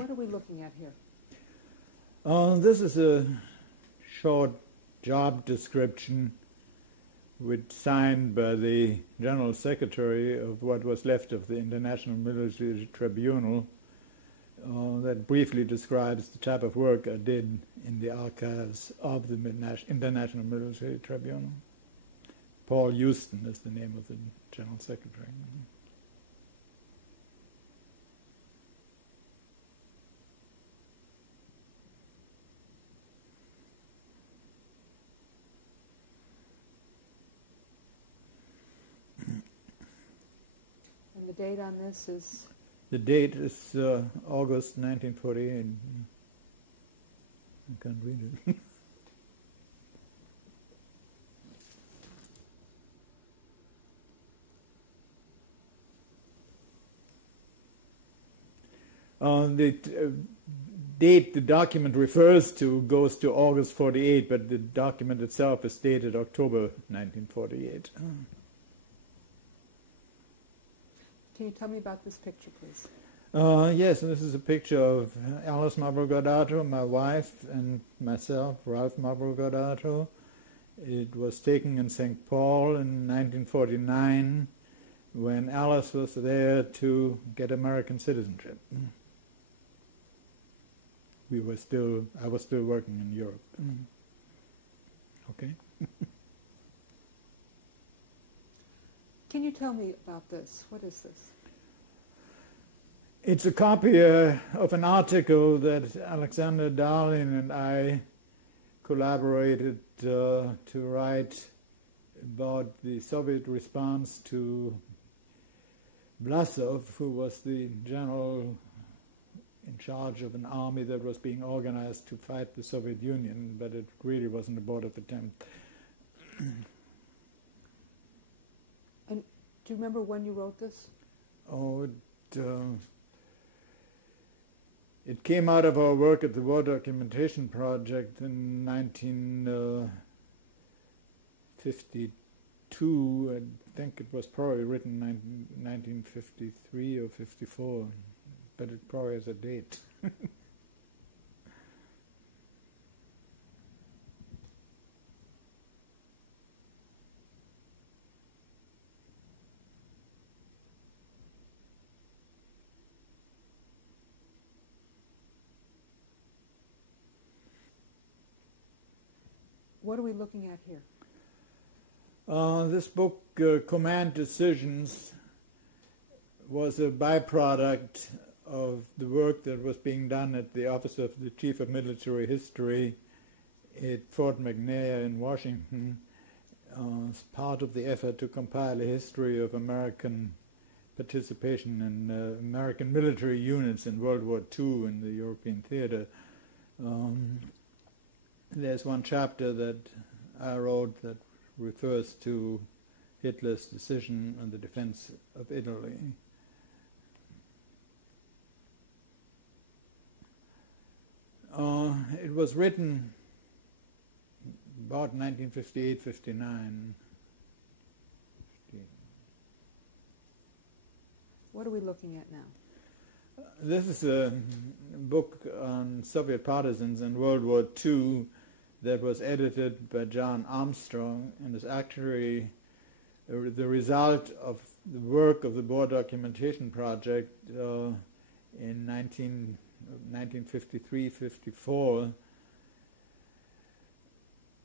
What are we looking at here? This is a short job description which signed by the General Secretary of what was left of the International Military Tribunal that briefly describes the type of work I did in the archives of the International Military Tribunal. Paul Houston is the name of the General Secretary. And the date on this is? The date is August 1948. I can't read it. The date the document refers to goes to August 48, but the document itself is dated October 1948. Can you tell me about this picture, please? Yes, this is a picture of Alice Mαυροκορδάτου, my wife, and myself, Ralph Mαυροκορδάτου. It was taken in St. Paul in 1949 when Alice was there to get American citizenship. I was still working in Europe. Okay. Can you tell me about this? What is this? It's a copy of an article that Alexander Darlin and I collaborated to write about the Soviet response to Vlasov, who was the general in charge of an army that was being organized to fight the Soviet Union, but it really was an abortive attempt. And do you remember when you wrote this? Oh, it came out of our work at the War Documentation Project in 1952. I think it was probably written in 1953 or 54, but it probably has a date. What are we looking at here? This book, Command Decisions, was a byproduct of the work that was being done at the Office of the Chief of Military History at Fort McNair in Washington as part of the effort to compile a history of American participation in American military units in World War II in the European theater. There's one chapter that I wrote that refers to Hitler's decision on the defense of Italy. It was written about 1958-59. What are we looking at now? This is a book on Soviet partisans in World War II that was edited by John Armstrong and is actually the result of the work of the War Documentation Project in 1953-54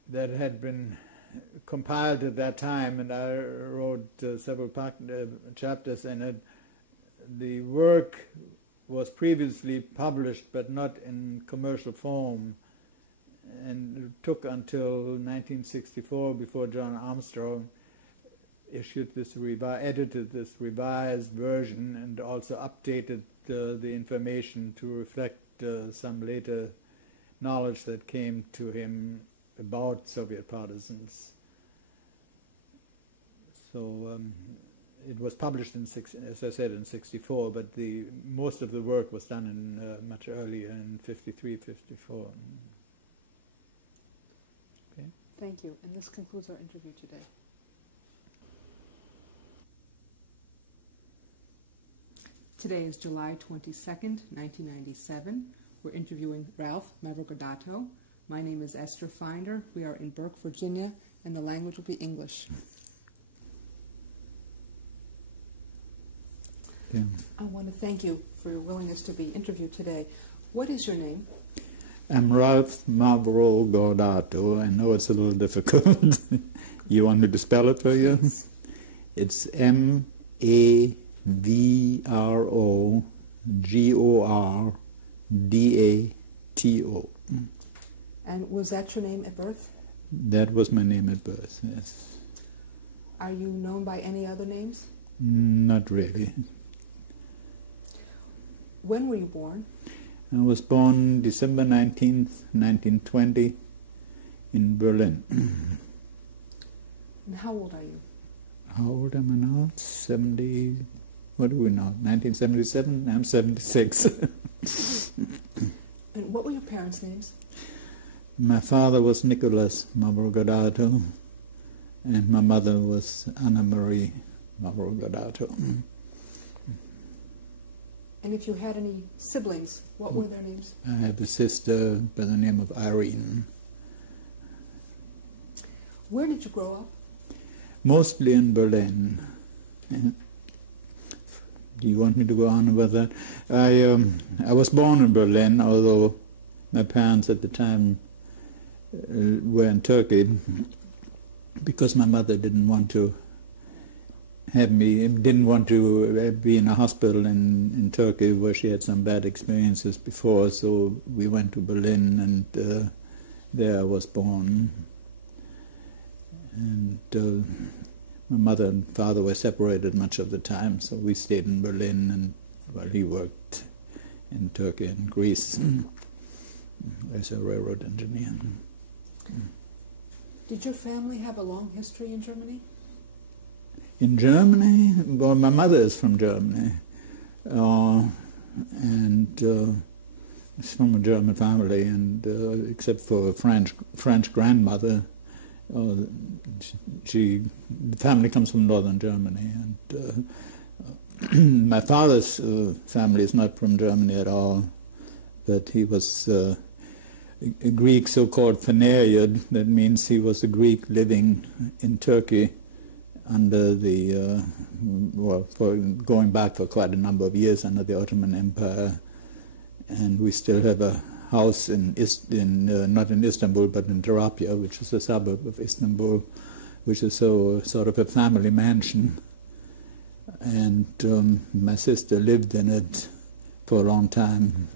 that had been compiled at that time, and I wrote several chapters in it. The work was previously published but not in commercial form, and it took until 1964 before John Armstrong issued this edited this revised version and also updated the information to reflect some later knowledge that came to him about Soviet partisans. So it was published in as I said, in '64, but most of the work was done in much earlier, in '53, '54. Okay. Thank you. And this concludes our interview today. Today is July 22nd, 1997. We're interviewing Ralph Mαυροκορδάτο. My name is Esther Finder. We are in Burke, Virginia, and the language will be English. Yeah. I want to thank you for your willingness to be interviewed today. What is your name? I'm Ralph Mαυροκορδάτο. I know it's a little difficult. You want me to spell it for you? Yes. It's Mαυροκορδάτο. And was that your name at birth? That was my name at birth, yes. Are you known by any other names? Not really. When were you born? I was born December 19th, 1920 in Berlin. And how old are you? How old am I now? 70, what do we know, 1977? I'm 76. And what were your parents' names? My father was Nicholas Mαυροκορδάτο, and my mother was Anna Marie Mαυροκορδάτο. And if you had any siblings, what were their names? I have a sister by the name of Irene. Where did you grow up? Mostly in Berlin. Do you want me to go on about that? I was born in Berlin, although my parents at the time were in Turkey, because my mother didn't want to be in a hospital in Turkey where she had some bad experiences before, so we went to Berlin, and there I was born. And my mother and father were separated much of the time, so we stayed in Berlin, and while he worked in Turkey and Greece as a railroad engineer. Did your family have a long history in Germany? In Germany? Well, my mother is from Germany, and she's from a German family, and except for a French grandmother, the family comes from northern Germany, and my father's family is not from Germany at all, but he was a Greek, so-called Phanariad. That means he was a Greek living in Turkey under the, going back for quite a number of years under the Ottoman Empire, and we still have a house not in Istanbul, but in Tarapya, which is a suburb of Istanbul, which is sort of a family mansion. And my sister lived in it for a long time,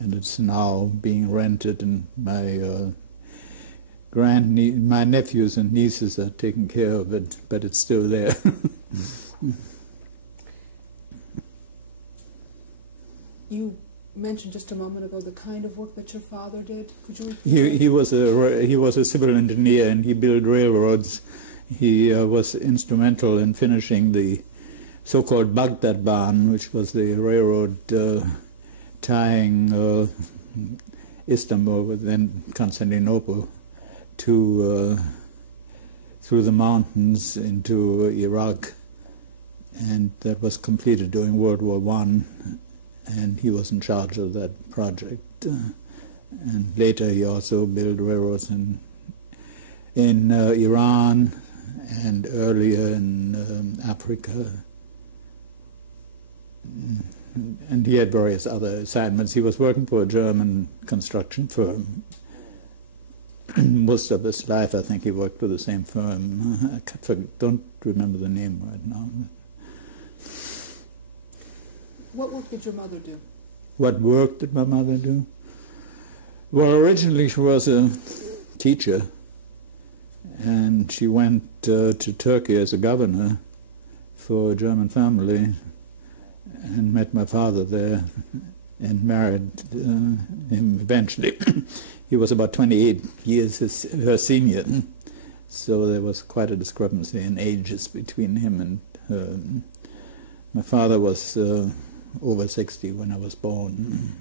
and it's now being rented, and my nephews and nieces are taking care of it, but it's still there. You mentioned just a moment ago the kind of work that your father did. Could you repeat? He was a civil engineer, and he built railroads. He was instrumental in finishing the so-called Baghdadbahn, which was the railroad tying Istanbul with then Constantinople to through the mountains into Iraq, and that was completed during World War I. And he was in charge of that project. And later he also built railroads in Iran and earlier in Africa. And he had various other assignments. He was working for a German construction firm. Most of his life, I think, he worked for the same firm. I don't remember the name right now. What work did your mother do? What work did my mother do? Well, originally she was a teacher, and she went to Turkey as a governor for a German family, and met my father there, and married him eventually. He was about 28 years her senior, so there was quite a discrepancy in ages between him and her. My father was over 60 when I was born.